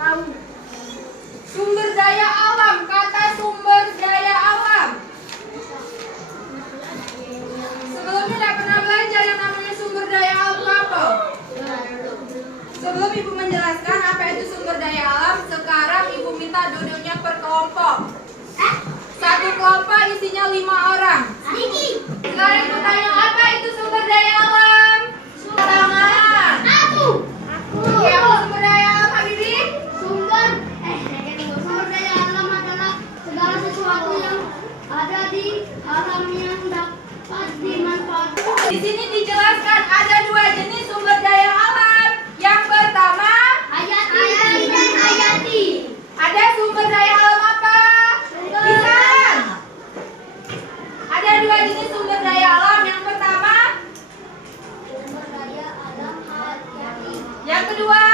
Tahu. Sumber daya alam. Kata sumber daya alam. Sebelumnya tidak pernah belajar yang namanya sumber daya alam apa? Sebelum Ibu menjelaskan apa itu sumber daya alam, sekarang Ibu minta duduknya per kelompok. Satu kelompok isinya 5 orang. Sekarang Ibu tanya apa itu sumber daya alam? Pertama. Aku. Oke, apa sumber daya alam, Habibi? Sumber daya alam adalah segala sesuatu yang ada di alam yang dapat dimanfaatkan. Di sini dijelaskan ada 2 jenis sumber daya alam. Yang pertama, Hayati dan hayati. ada sumber daya alam apa? Lisan. Ada 2 jenis sumber daya alam. Yang pertama, Sumber daya alam hayati. yang kedua.